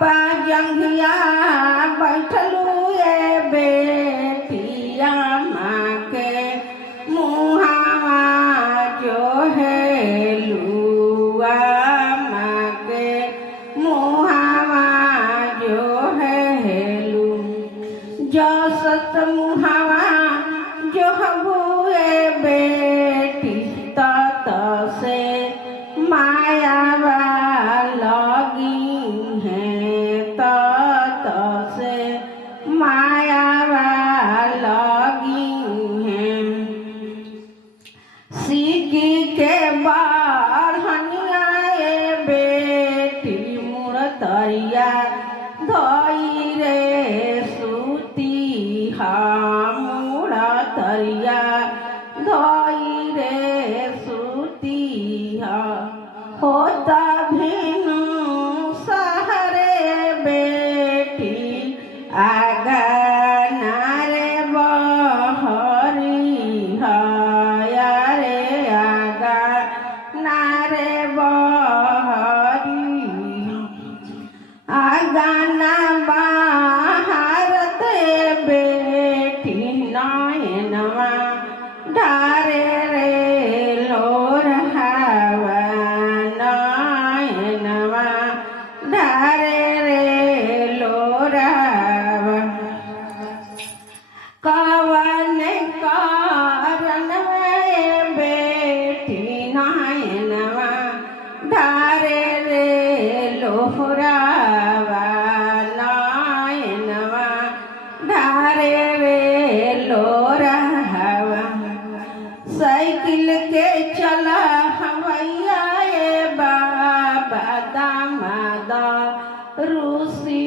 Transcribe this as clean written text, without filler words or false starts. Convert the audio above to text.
पापा जंघिया बैठलू ए बेटिया माँ के मुहावा जो है लुआ माँ के मुहावा जो है लू जो सत मुहावा जो हबुए बेटी तत से मायावा लगी है तत से मायावा लगी है सीगी के बाढ़निया बेटी मुड़तरिया धोई रे सूती हा मुड़तरिया धोई रे सूती हा होता भिनु सहरे बेटी आगा नारे बहरी हया रे आगा नारे बहरी आगा ना भारत बेटी नयनवा ढारे रे लोर हवा नयनवा ढारे रे लोर हवा कवन कारण बेटी नयनवा ढारे रे लोहरावा नयनवा ढारे रे लोहरावा साइकिल के चला हवैया ए बाबा दामादा रूसी